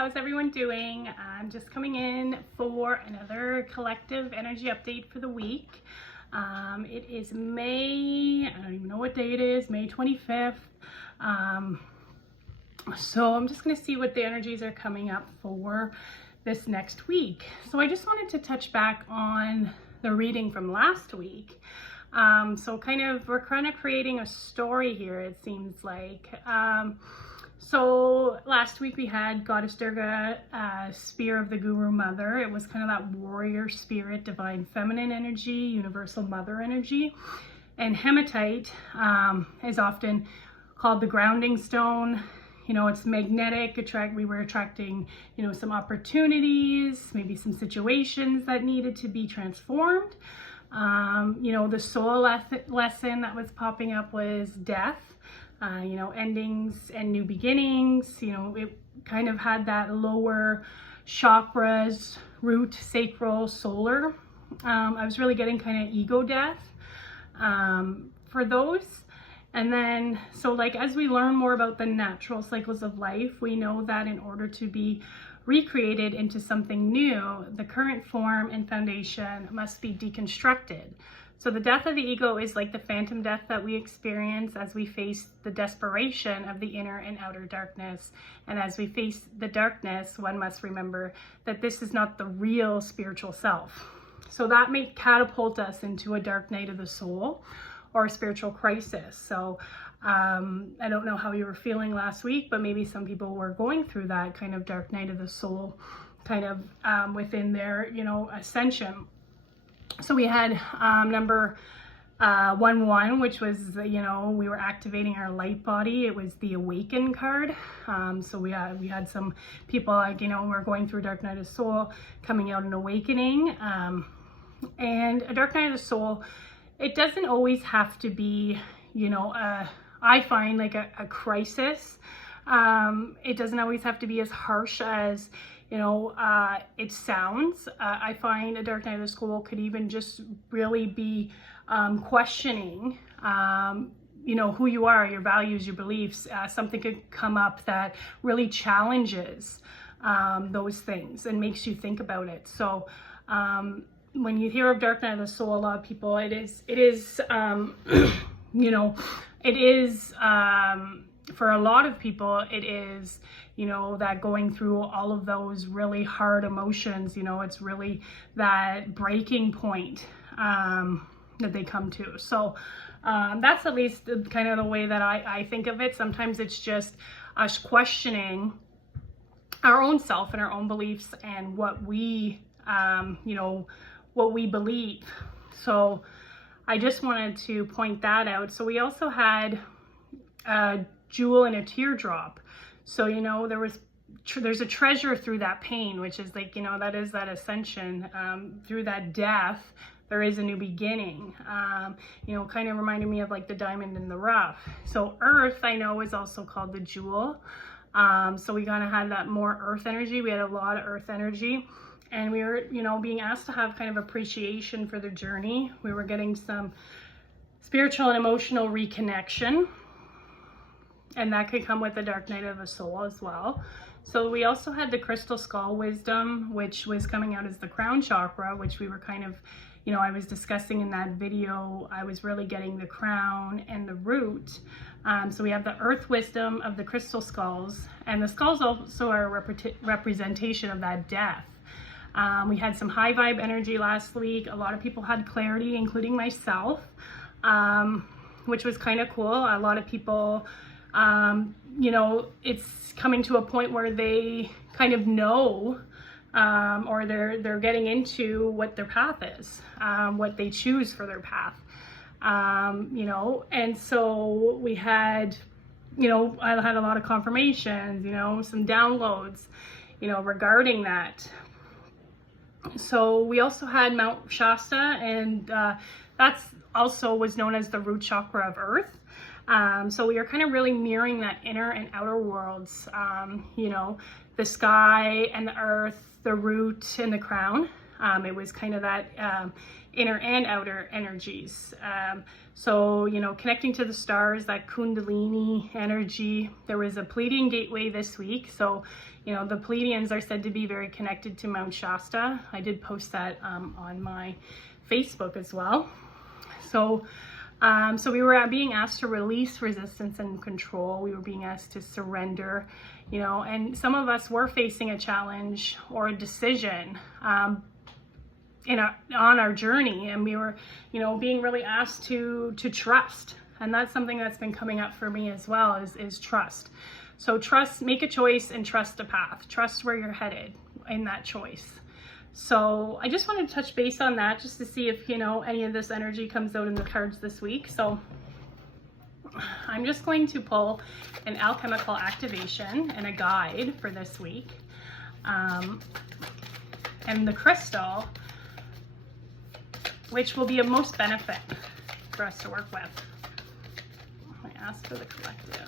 how's everyone doing? I'm just coming in for another collective energy update for the week. It is May, I don't even know what day it is, May 25th. So I'm just going to see what the energies are coming up for this next week. So I just wanted to touch back on the reading from last week. So we're kind of creating a story here, it seems like. So last week we had Goddess Durga, Spear of the Guru Mother. It was kind of that warrior spirit, divine feminine energy, universal mother energy. And hematite is often called the grounding stone. You know, it's magnetic. We were attracting, you know, some opportunities, maybe some situations that needed to be transformed. You know, the soul lesson that was popping up was death. You know, endings and new beginnings. You know, it kind of had that lower chakras, root, sacral, solar. I was really getting kind of ego death for those. And then, so like as we learn more about the natural cycles of life, we know that in order to be recreated into something new, the current form and foundation must be deconstructed. So the death of the ego is like the phantom death that we experience as we face the desperation of the inner and outer darkness. And as we face the darkness, one must remember that this is not the real spiritual self. So that may catapult us into a dark night of the soul or a spiritual crisis. So I don't know how you were feeling last week, but maybe some people were going through that kind of dark night of the soul kind of within their, you know, ascension. So we had number 11, which was, you know, we were activating our light body. It was the Awaken card. So we had some people, like, you know, we're going through a dark night of the soul, coming out and awakening. And a dark night of the soul, it doesn't always have to be, you know, I find like a crisis. It doesn't always have to be as harsh as, you know, it sounds. I find a dark night of the soul could even just really be questioning, you know, who you are, your values, your beliefs. Something could come up that really challenges those things and makes you think about it. So when you hear of dark night of the soul, a lot of people, it is you know, it is for a lot of people, it is, you know, that going through all of those really hard emotions, you know, it's really that breaking point that they come to. So that's at least kind of the way that I think of it. Sometimes it's just us questioning our own self and our own beliefs and what we, you know, what we believe. So I just wanted to point that out. So we also had a jewel and a teardrop. So, you know, there's a treasure through that pain, which is like, you know, that is that ascension. Through that death, there is a new beginning. You know, kind of reminded me of like the diamond in the rough. So earth, I know, is also called the jewel. So we kind of had that more earth energy. We had a lot of earth energy. And we were, you know, being asked to have kind of appreciation for the journey. We were getting some spiritual and emotional reconnection. And that could come with the dark night of the soul as well. So we also had the crystal skull wisdom, which was coming out as the crown chakra, which we were kind of, you know, I was discussing in that video. I was really getting the crown and the root. So we have the earth wisdom of the crystal skulls. And the skulls also are a representation of that death. We had some high vibe energy last week. A lot of people had clarity, including myself, which was kind of cool. A lot of people, you know, it's coming to a point where they kind of know, or they're getting into what their path is, what they choose for their path, you know. And so we had, you know, I had a lot of confirmations, you know, some downloads, you know, regarding that. So we also had Mount Shasta, and that's also was known as the root chakra of earth. So we are kind of really mirroring that inner and outer worlds, you know, the sky and the earth, the root and the crown. It was kind of that inner and outer energies. So, you know, connecting to the stars, that Kundalini energy. There was a Pleiadian gateway this week. So, you know, the Pleiadians are said to be very connected to Mount Shasta. I did post that on my Facebook as well. So, so we were being asked to release resistance and control. We were being asked to surrender, you know, and some of us were facing a challenge or a decision on our journey, and we were, you know, being really asked to trust. And that's something that's been coming up for me as well, is trust. So trust, make a choice and trust the path. Trust where you're headed in that choice. So I just wanted to touch base on that just to see if, you know, any of this energy comes out in the cards this week. So I'm just going to pull an alchemical activation and a guide for this week. And the crystal, which will be of most benefit for us to work with. I ask for the collective.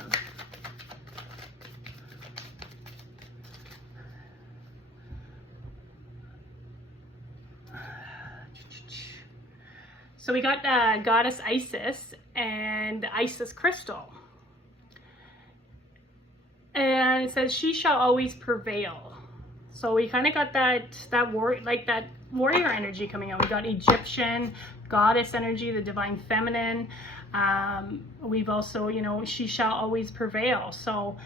So we got Goddess Isis and the Isis crystal. And it says, she shall always prevail. So we kind of got that warrior energy coming out. We got Egyptian goddess energy, the divine feminine. We've also, you know, she shall always prevail. So,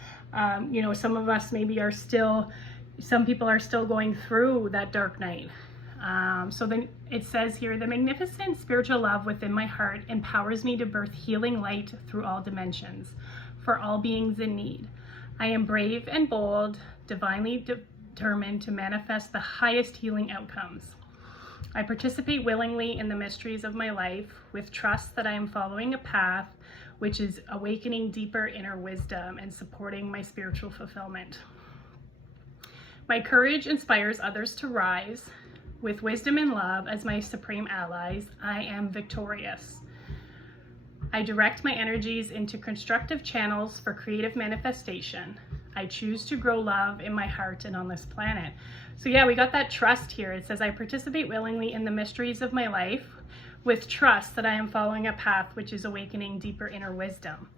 you know, some of us maybe are still, some people are still going through that dark night. So then it says here, the magnificent spiritual love within my heart empowers me to birth healing light through all dimensions, for all beings in need. I am brave and bold, divinely determined to manifest the highest healing outcomes. I participate willingly in the mysteries of my life with trust that I am following a path which is awakening deeper inner wisdom and supporting my spiritual fulfillment. My courage inspires others to rise. With wisdom and love as my supreme allies, I am victorious. I direct my energies into constructive channels for creative manifestation. I choose to grow love in my heart and on this planet. So yeah, we got that trust here. It says, I participate willingly in the mysteries of my life with trust that I am following a path which is awakening deeper inner wisdom.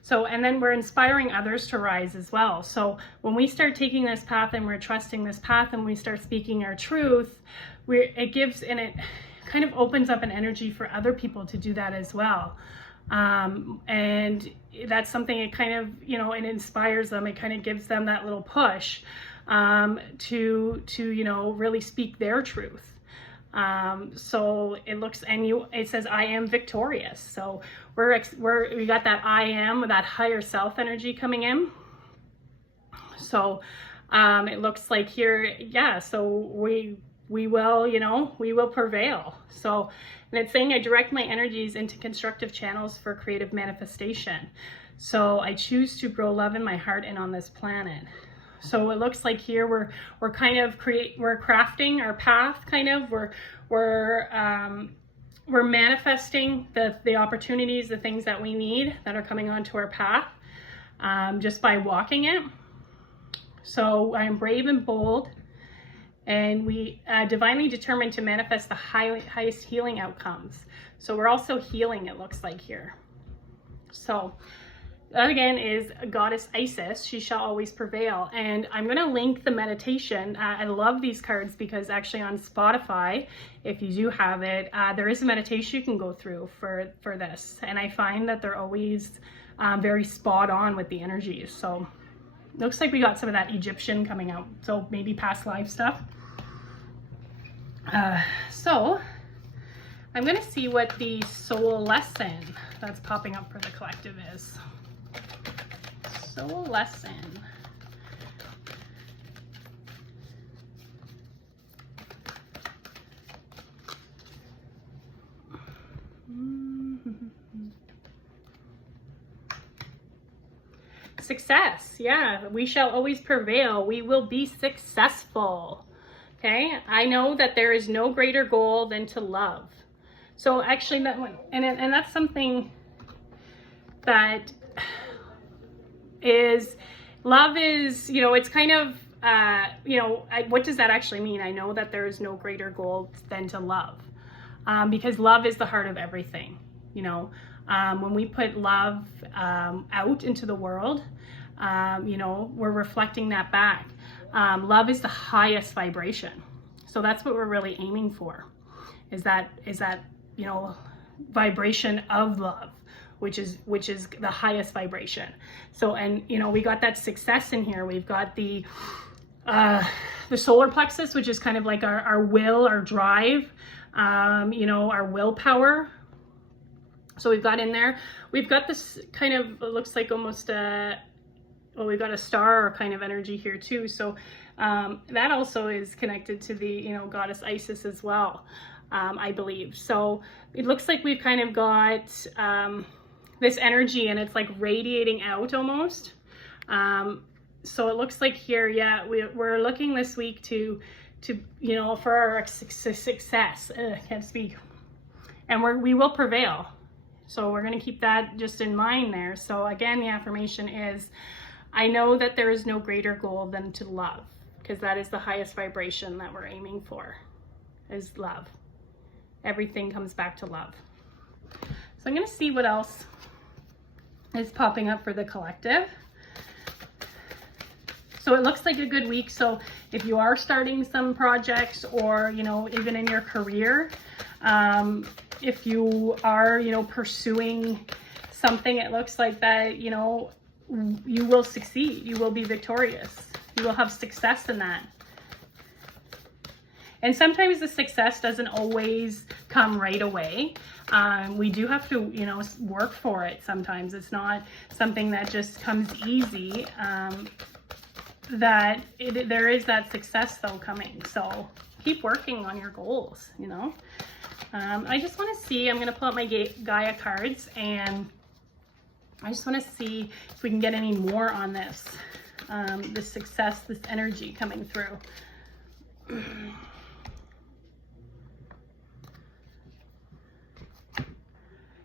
So, and then we're inspiring others to rise as well. So when we start taking this path and we're trusting this path and we start speaking our truth, it gives, and it kind of opens up an energy for other people to do that as well. And that's something, it kind of, you know, it inspires them. It kind of gives them that little push to, you know, really speak their truth. So it looks, and it says, I am victorious. So we got that I am, that higher self energy coming in. So, it looks like here, yeah, so we will, you know, we will prevail. So, and it's saying I direct my energies into constructive channels for creative manifestation. So I choose to grow love in my heart and on this planet. So it looks like here we're kind of we're crafting our path, kind of, we're manifesting the opportunities, the things that we need that are coming onto our path, just by walking it. So I am brave and bold, and we divinely determined to manifest the highest healing outcomes. So we're also healing, it looks like here. So that again is Goddess Isis, she shall always prevail. And I'm going to link the meditation. I love these cards because actually on Spotify, if you do have it, there is a meditation you can go through for this. And I find that they're always very spot on with the energies. So looks like we got some of that Egyptian coming out. So maybe past life stuff. So I'm going to see what the soul lesson that's popping up for the collective is. Soul lesson. Success. Yeah, we shall always prevail. We will be successful. Okay, I know that there is no greater goal than to love. So actually, that one, and that's something that is, love is, you know, it's kind of what does that actually mean? I know that there is no greater goal than to love, because love is the heart of everything. When we put love out into the world, we're reflecting that back. Love is the highest vibration. So that's what we're really aiming for, is that vibration of love, which is the highest vibration. So, and we got that success in here. We've got the solar plexus, which is kind of like our will, our drive, our willpower. So we've got in there, we've got this kind of, it looks like almost we've got a star kind of energy here too. So that also is connected to the, goddess Isis as well, I believe. So it looks like we've kind of got this energy, and it's like radiating out almost. So it looks like here, yeah, we're looking this week to for our success. I can't speak. And we will prevail. So we're going to keep that just in mind there. So again, the affirmation is, I know that there is no greater goal than to love, because that is the highest vibration that we're aiming for, is love. Everything comes back to love. So I'm going to see what else is popping up for the collective. So it looks like a good week. So if you are starting some projects, or, even in your career, if you are, pursuing something, it looks like that, you will succeed. You will be victorious. You will have success in that. And sometimes the success doesn't always come right away. We do have to, work for it. Sometimes it's not something that just comes easy. There is that success though coming. So keep working on your goals, I just want to see, I'm going to pull out my Gaia cards, and I just want to see if we can get any more on this, this success, this energy coming through.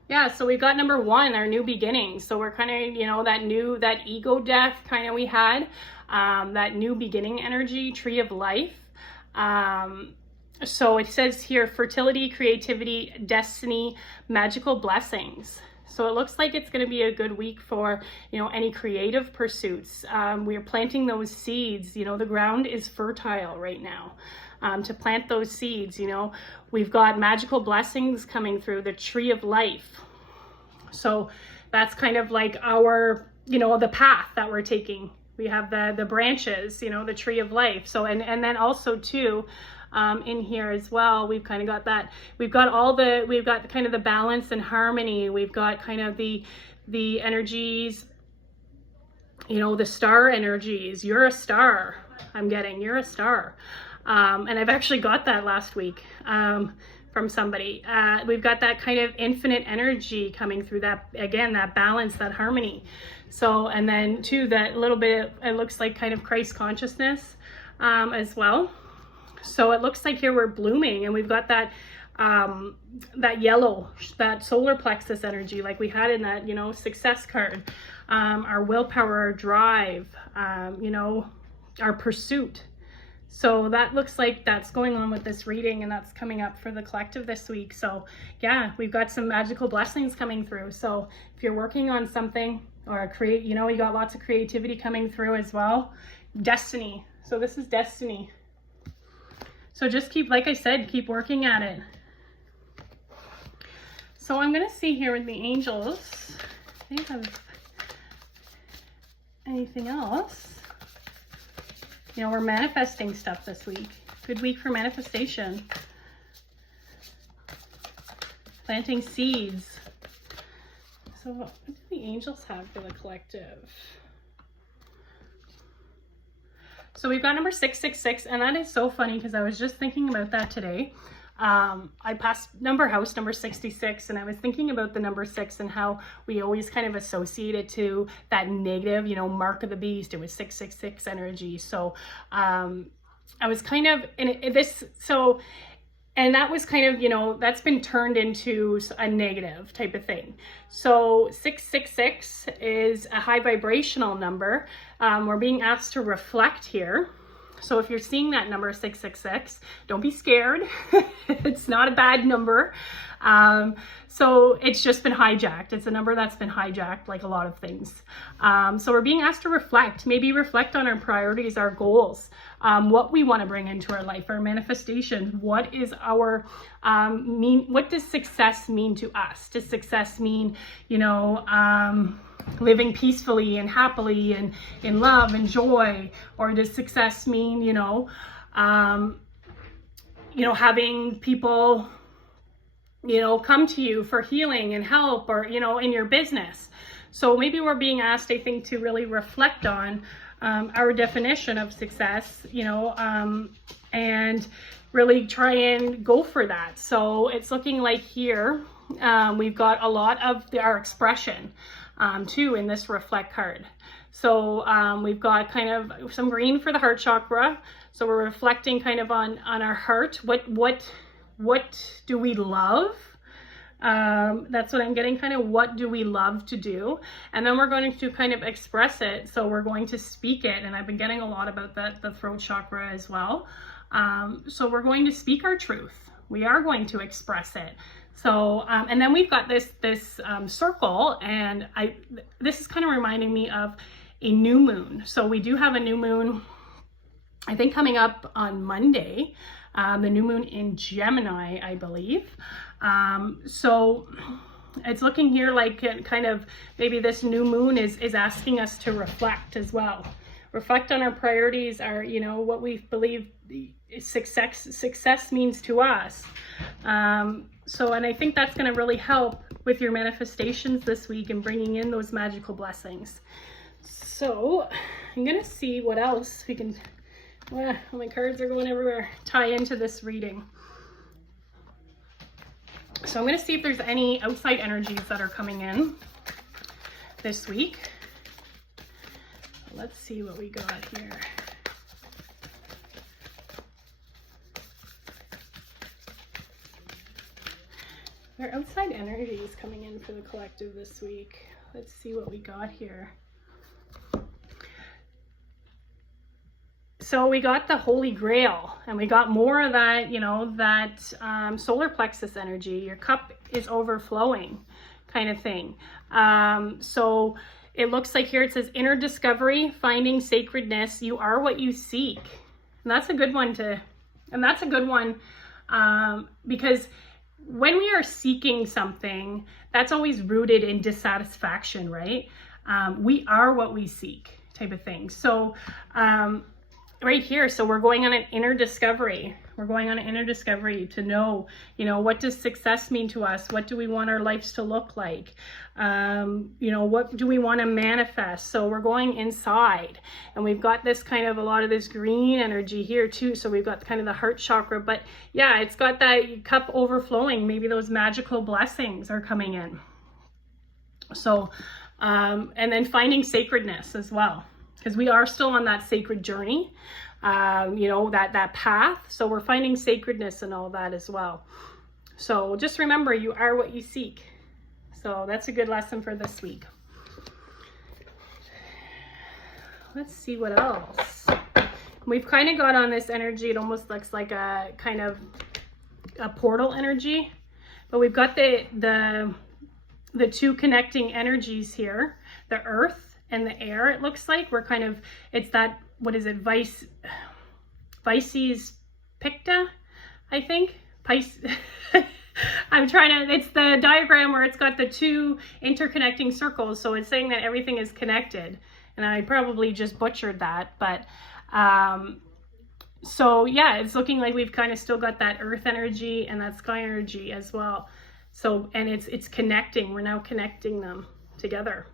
Yeah, so we've got number 1, our new beginning. So we're kind of, that ego death kind of we had, that new beginning energy, tree of life. So it says here, fertility, creativity, destiny, magical blessings. So it looks like it's going to be a good week for, any creative pursuits. We are planting those seeds. The ground is fertile right now. To plant those seeds, we've got magical blessings coming through, the tree of life. So that's kind of like our, the path that we're taking. We have the branches, the tree of life. So, and then also too, in here as well, we've kind of got that, we've got kind of the balance and harmony. We've got kind of the energies, the star energies. You're a star. You're a star. And I've actually got that last week from somebody. We've got that kind of infinite energy coming through, that, again, that balance, that harmony. So, and then too, that little bit, it looks like kind of Christ consciousness as well. So it looks like here we're blooming, and we've got that that yellow, that solar plexus energy like we had in that, success card, our willpower, our drive, our pursuit. So that looks like that's going on with this reading, and that's coming up for the collective this week. So yeah, we've got some magical blessings coming through. So if you're working on something, or you got lots of creativity coming through as well. Destiny. So this is destiny. So just keep, like I said, keep working at it. So I'm going to see here with the angels, if they have anything else. We're manifesting stuff this week. Good week for manifestation. Planting seeds. So what do the angels have for the collective? So we've got number 666, and that is so funny because I was just thinking about that today. I passed house number 66, and I was thinking about the number 6 and how we always kind of associate it to that negative, mark of the beast. It was 666 energy. So I was kind of in this. So, and that was kind of, that's been turned into a negative type of thing. So 666 is a high vibrational number. We're being asked to reflect here. So if you're seeing that number 666, don't be scared. It's not a bad number. So it's just been hijacked. It's a number that's been hijacked, like a lot of things. So we're being asked to reflect, maybe reflect on our priorities, our goals, what we want to bring into our life, our manifestation. What is our what does success mean to us? Does success mean, you know, living peacefully and happily and in love and joy? Or does success mean, you know, having people, you know, come to you for healing and help, or, you know, in your business? So maybe we're being asked, I think, to really reflect on our definition of success, you know, and really try and go for that. So it's looking like here, we've got a lot of our expression too in this reflect card. So we've got kind of some green for the heart chakra. So we're reflecting kind of on our heart. What do we love? That's what I'm getting, kind of what do we love to do? And then we're going to kind of express it. So we're going to speak it. And I've been getting a lot about that, the throat chakra as well. So we're going to speak our truth. We are going to express it. So, and then we've got this circle, and this is kind of reminding me of a new moon. So we do have a new moon, I think, coming up on Monday, the new moon in Gemini, I believe. So it's looking here like kind of maybe this new moon is asking us to reflect as well. Reflect on our priorities, our, you know, what we believe success means to us. So, and I think that's going to really help with your manifestations this week and bringing in those magical blessings. So I'm going to see what else we can, well, my cards are going everywhere, tie into this reading. So I'm going to see if there's any outside energies that are coming in this week. Let's see what we got here. There are outside energies coming in for the collective this week. Let's see what we got here. So we got the Holy Grail, and we got more of that, you know, that solar plexus energy. Your cup is overflowing kind of thing. So it looks like here it says inner discovery, finding sacredness. You are what you seek. And that's a good one because when we are seeking something, that's always rooted in dissatisfaction, right? We are what we seek type of thing. So right here, so we're going on an inner discovery. We're going on an inner discovery to know, you know, what does success mean to us? What do we want our lives to look like? You know, what do we want to manifest? So we're going inside, and we've got this kind of a lot of this green energy here too. So we've got kind of the heart chakra, but yeah, it's got that cup overflowing. Maybe those magical blessings are coming in. So, and then finding sacredness as well, because we are still on that sacred journey. You know, that path. So we're finding sacredness and all that as well. So just remember, you are what you seek. So that's a good lesson for this week. Let's see what else. We've kind of got on this energy. It almost looks like a kind of a portal energy, but we've got the two connecting energies here, the earth and the air. It looks like we're kind of, it's that, what is it? Piscis picta, I think. I'm trying to, it's the diagram where it's got the two interconnecting circles. So it's saying that everything is connected. And I probably just butchered that. But so yeah, it's looking like we've kind of still got that earth energy and that sky energy as well. So, and it's connecting. We're now connecting them together.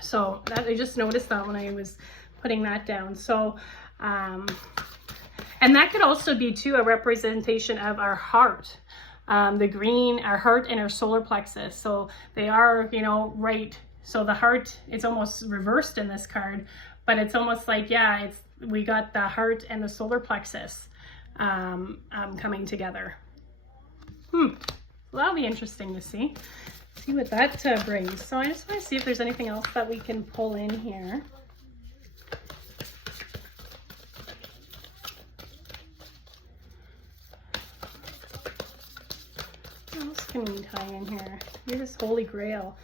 So that, I just noticed that when I was putting that down. So, and that could also be too a representation of our heart, the green, our heart and our solar plexus. So they are, you know, right. So the heart, it's almost reversed in this card, but it's almost like, yeah, we got the heart and the solar plexus coming together. Well, that'll be interesting to see what that brings. So I just want to see if there's anything else that we can pull in here. What else can we tie in here? Here's this Holy Grail.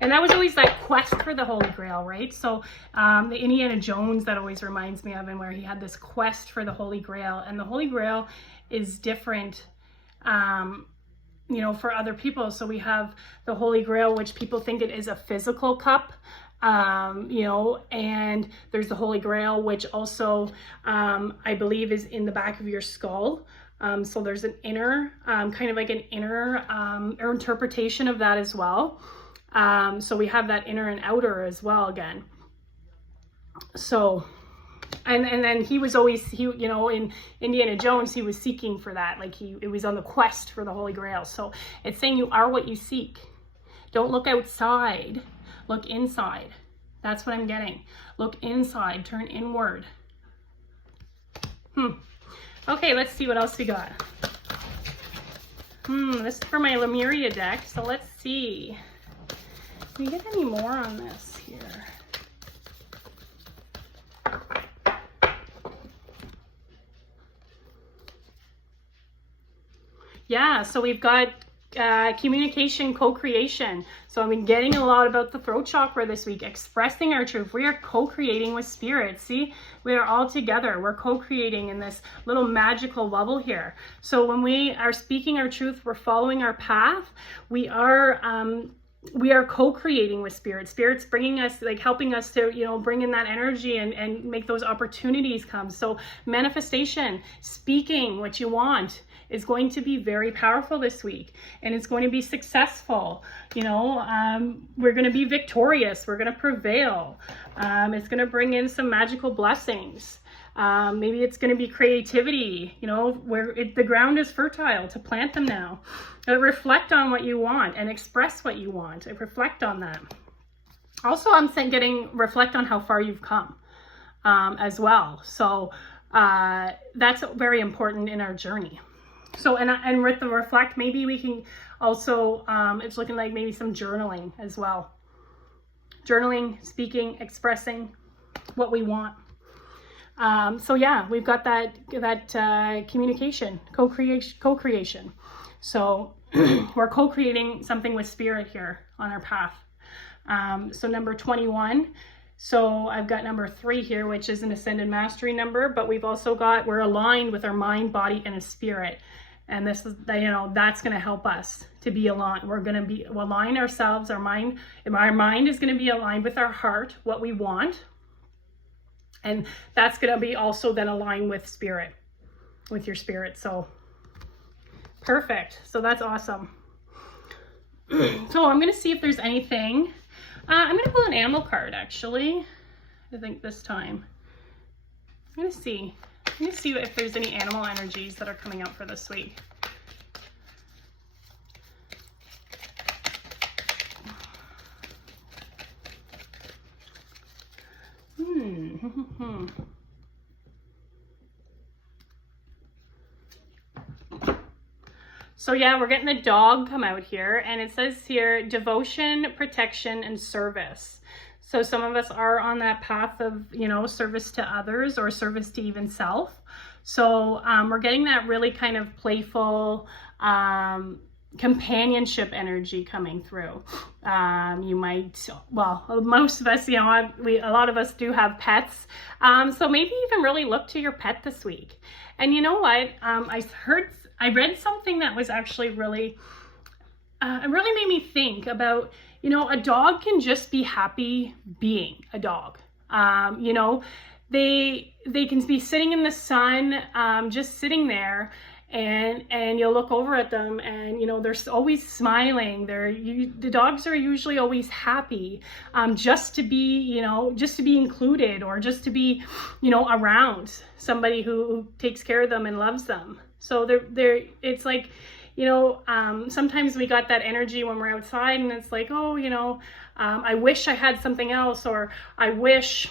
And that was always that quest for the Holy Grail, right? So the Indiana Jones, that always reminds me of, and where he had this quest for the Holy Grail. And the Holy Grail is different, you know, for other people. So we have the Holy Grail, which people think it is a physical cup, you know, and there's the Holy Grail, which also I believe is in the back of your skull. So there's an inner, kind of like an inner interpretation of that as well. So we have that inner and outer as well again. So, and then he was always, you know, in Indiana Jones, he was seeking for that. Like it was on the quest for the Holy Grail. So it's saying you are what you seek. Don't look outside, look inside. That's what I'm getting. Look inside, turn inward. Okay, let's see what else we got. This is for my Lemuria deck. So let's see. Can we get any more on this here? Yeah, so we've got communication, co-creation. So I've been getting a lot about the throat chakra this week, expressing our truth. We are co-creating with spirit. See, we are all together. We're co-creating in this little magical bubble here. So when we are speaking our truth, we're following our path. We are co-creating with spirit. Spirit's bringing us, like helping us to, you know, bring in that energy and make those opportunities come. So manifestation, speaking what you want, is going to be very powerful this week, and it's going to be successful. You know, we're going to be victorious. We're going to prevail. It's going to bring in some magical blessings. Maybe it's going to be creativity, you know, where the ground is fertile to plant them now. Reflect on what you want and express what you want. Reflect on that. Also, I'm saying reflect on how far you've come as well. So that's very important in our journey. So, and with the reflect, maybe we can also, it's looking like maybe some journaling as well. Journaling, speaking, expressing what we want. So yeah, we've got that communication, co-creation. So we're co-creating something with spirit here on our path. So number 21. So I've got number 3 here, which is an ascended mastery number, but we've also got, we're aligned with our mind, body, and a spirit. And this is, you know, that's going to help us to be aligned. We're going to align ourselves. Our mind is going to be aligned with our heart, what we want. And that's going to be also then aligned with spirit, with your spirit. So perfect. So that's awesome. So I'm going to see if there's anything. I'm going to pull an animal card, actually. I think this time. I'm going to see if there's any animal energies that are coming out for this week. So yeah, we're getting the dog come out here, and it says here, devotion, protection, and service. So some of us are on that path of, you know, service to others or service to even self. So we're getting that really kind of playful companionship energy coming through. You might, well, most of us, you know, a lot of us do have pets. So maybe even really look to your pet this week. And you know what? I read something that was actually really, it really made me think about, you know, a dog can just be happy being a dog. You know, they can be sitting in the sun, just sitting there, and you'll look over at them, and you know, they're always smiling. The dogs are usually always happy, just to be, you know, just to be included, or just to be, you know, around somebody who takes care of them and loves them. So it's like, you know, sometimes we got that energy when we're outside, and it's like, oh, you know, I wish I had something else, or I wish,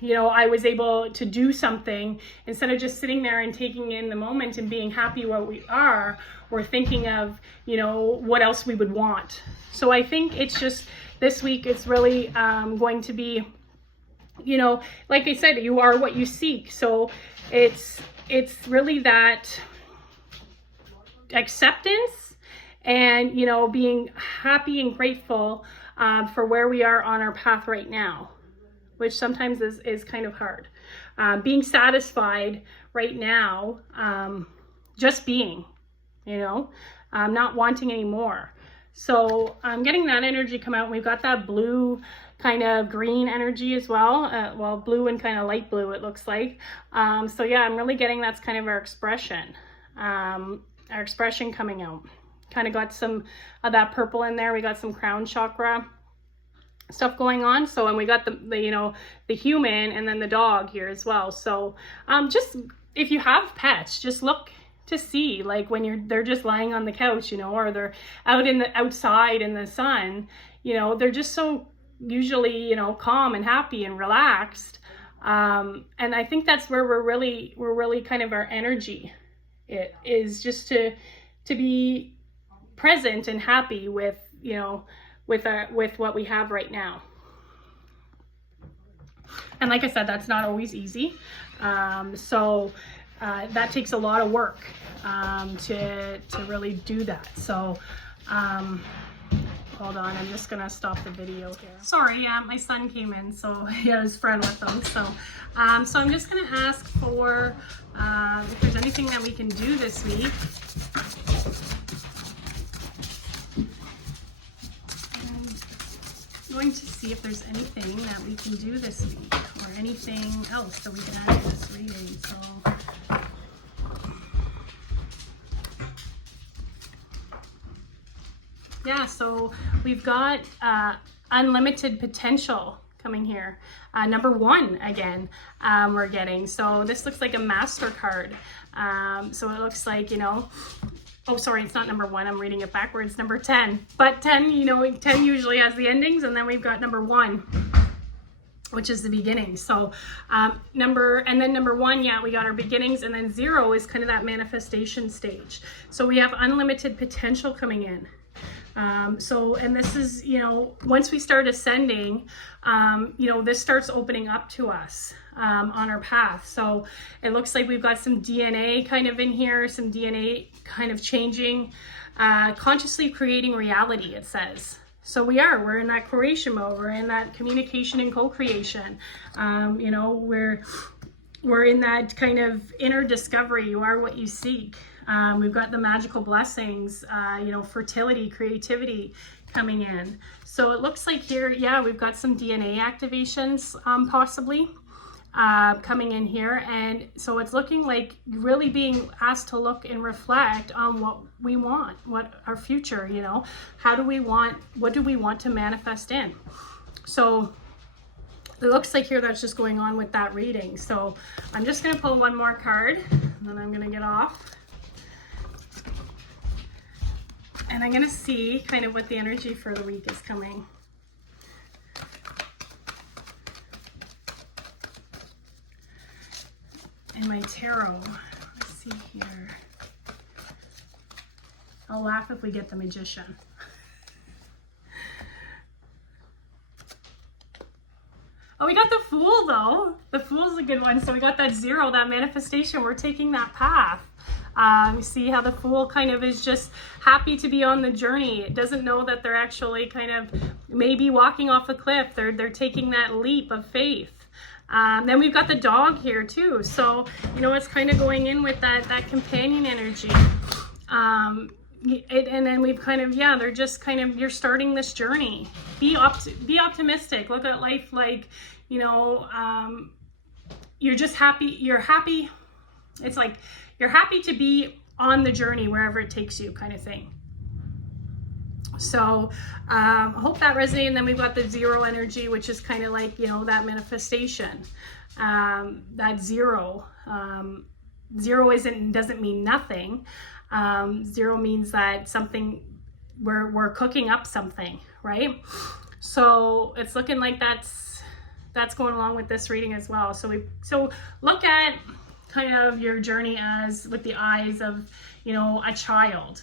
you know, I was able to do something, instead of just sitting there and taking in the moment and being happy where we are. We're thinking of, you know, what else we would want. So I think it's just, this week it's really going to be, you know, like I said, you are what you seek. So it's really that acceptance and, you know, being happy and grateful for where we are on our path right now, which sometimes is kind of hard. Being satisfied right now, just being, you know, not wanting any more. So I'm getting that energy come out. We've got that blue kind of green energy as well. Well, blue and kind of light blue, it looks like. So yeah, I'm really getting that's kind of our expression coming out. Kind of got some of that purple in there. We got some crown chakra stuff going on. So, and we got the you know, the human and then the dog here as well. So just if you have pets, just look to see, like when they're just lying on the couch, you know, or they're out outside in the sun, you know, they're just so usually, you know, calm and happy and relaxed. And I think that's where we're really kind of our energy. It is just to be present and happy with, you know, with what we have right now. And like I said, that's not always easy. So that takes a lot of work to really do that. So hold on, I'm just gonna stop the video here. Sorry, my son came in, so he had his friend with him. So so I'm just gonna ask for if there's anything that we can do this week. I'm going to see if there's anything that we can do this week or anything else that we can add to this reading. So yeah, so we've got unlimited potential coming here. Number 1 again, we're getting. So this looks like a master card. So it looks like, you know, oh, sorry, it's not number 1. I'm reading it backwards. Number 10. But 10, you know, 10 usually has the endings, and then we've got number 1, which is the beginning. So number 1, yeah, we got our beginnings, and then 0 is kind of that manifestation stage. So we have unlimited potential coming in. So, and this is, you know, once we start ascending, you know, this starts opening up to us on our path. So it looks like we've got some DNA kind of in here, some DNA kind of changing, consciously creating reality, it says. So we're in that creation mode. We're in that communication and co-creation. You know, we're in that kind of inner discovery. You are what you seek. We've got the magical blessings, you know, fertility, creativity coming in. So it looks like here, yeah, we've got some DNA activations possibly coming in here. And so it's looking like really being asked to look and reflect on what we want, what our future, you know, what do we want to manifest in? So it looks like here that's just going on with that reading. So I'm just going to pull one more card and then I'm going to get off. And I'm going to see kind of what the energy for the week is coming. In my tarot, let's see here. I'll laugh if we get the Magician. Oh, we got the Fool though. The Fool's a good one. So we got that 0, that manifestation. We're taking that path. You see how the Fool kind of is just happy to be on the journey. It doesn't know that they're actually kind of maybe walking off a cliff. They're taking that leap of faith. Then we've got the Dog here too. So, you know, it's kind of going in with that companion energy. And then we've kind of, yeah, they're just kind of, you're starting this journey. Be optimistic. Look at life like, you know, you're just happy. You're happy. It's like, you're happy to be on the journey wherever it takes you, kind of thing. So I hope that resonated. And then we've got the 0 energy, which is kind of like, you know, that manifestation. That 0. 0 doesn't mean nothing. 0 means that something, we're cooking up something, right? So it's looking like that's going along with this reading as well. So look at kind of your journey as with the eyes of, you know, a child,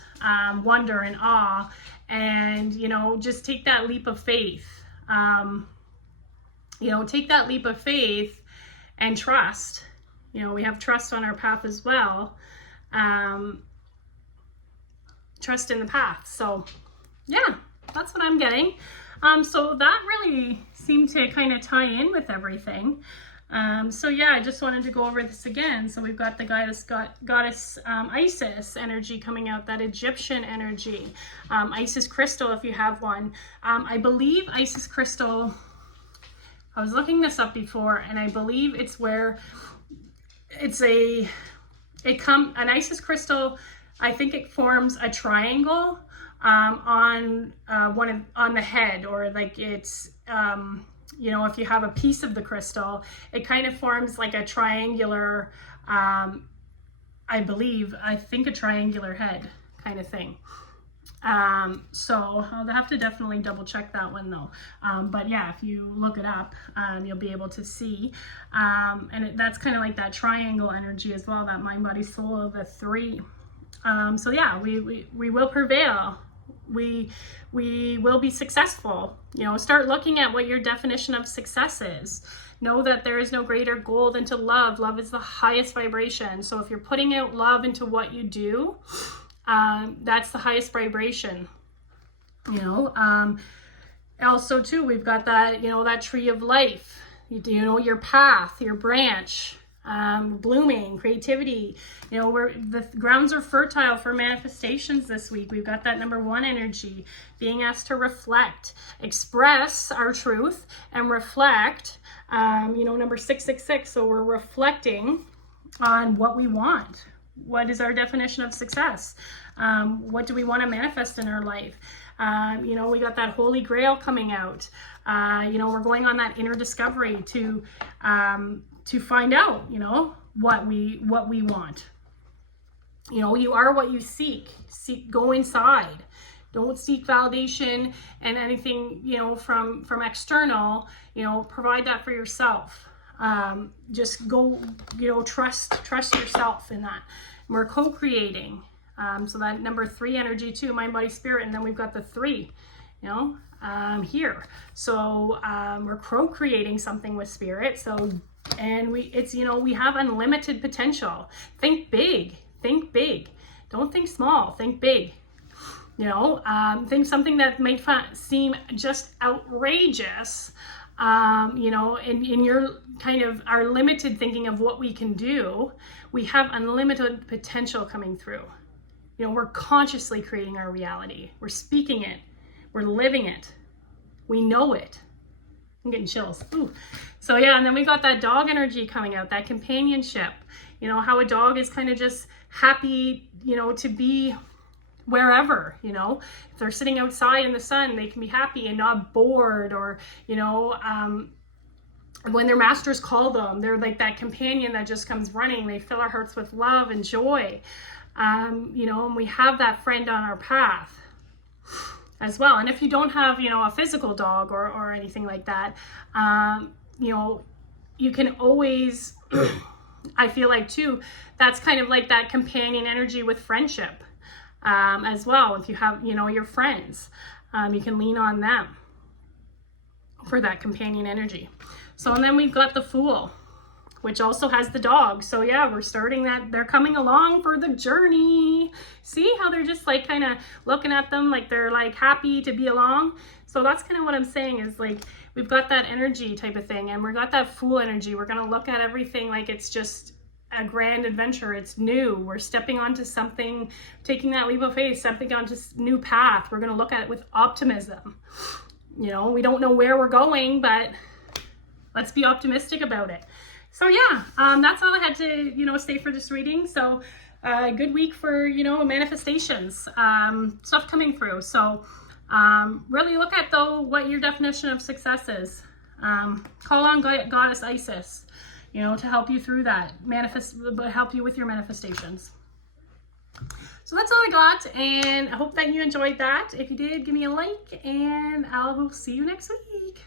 wonder and awe, and, you know, just take that leap of faith. You know, take that leap of faith and trust. You know, we have trust on our path as well. trust in the path. So yeah, that's what I'm getting. So that really seemed to kind of tie in with everything. So yeah, I just wanted to go over this again. So we've got the goddess Isis energy coming out, that Egyptian energy. Isis crystal, if you have one. I believe Isis crystal, I was looking this up before, and I believe it's where it's an Isis crystal, I think it forms a triangle on the head, or like it's you know, if you have a piece of the crystal, it kind of forms like a triangular, I think a triangular head kind of thing. So I'll have to definitely double check that one though. But yeah, if you look it up, you'll be able to see. And that's kind of like that triangle energy as well, that mind, body, soul of the three. So yeah, we will prevail. We will be successful. You know, start looking at what your definition of success is. Know that there is no greater goal than to love. Love is the highest vibration. So if you're putting out love into what you do, that's the highest vibration. You know, also too, we've got that, you know, that tree of life, you know, your path, your branch, blooming, creativity, you know, where the grounds are fertile for manifestations this week. We've got that number 1 energy, being asked to reflect, express our truth and reflect, you know, number 666. So we're reflecting on what we want. What is our definition of success? What do we want to manifest in our life? You know, we got that Holy Grail coming out. You know, we're going on that inner discovery to find out, you know, what we want. You know, you are what you seek. Go inside. Don't seek validation and anything, you know, from external. You know, provide that for yourself. Just go, you know, trust yourself in that. And we're co-creating. So that number 3 energy too, mind, body, spirit, and then we've got the 3, you know, here. So we're co-creating something with spirit. So, and it's, you know, we have unlimited potential. Think big. Think big. Don't think small. Think big. You know, think something that might seem just outrageous. You know, in your kind of our limited thinking of what we can do, we have unlimited potential coming through. You know, we're consciously creating our reality. We're speaking it. We're living it. We know it. I'm getting chills. Ooh. So yeah, and then we got that dog energy coming out, that companionship. You know, how a dog is kind of just happy, you know, to be wherever, you know, if they're sitting outside in the sun, they can be happy and not bored, or, you know, when their masters call them, they're like that companion that just comes running. They fill our hearts with love and joy. You know, and we have that friend on our path as well. And if you don't have, you know, a physical dog or anything like that, you know, you can always, I feel like too, that's kind of like that companion energy with friendship as well. If you have, you know, your friends, you can lean on them for that companion energy. So, and then we've got the Fool, which also has the dog. So yeah, we're starting that. They're coming along for the journey. See how they're just like kind of looking at them like they're like happy to be along. So that's kind of what I'm saying is like, we've got that energy type of thing, and we've got that Fool energy. We're going to look at everything like it's just a grand adventure. It's new. We're stepping onto something, taking that leap of faith, stepping onto new path. We're going to look at it with optimism. You know, we don't know where we're going, but let's be optimistic about it. So yeah, that's all I had to, you know, say for this reading. So good week for, you know, manifestations, stuff coming through. So really look at though what your definition of success is. Call on goddess Isis, you know, to help you through that, help you with your manifestations. So that's all I got, and I hope that you enjoyed that. If you did, give me a like, and I will see you next week.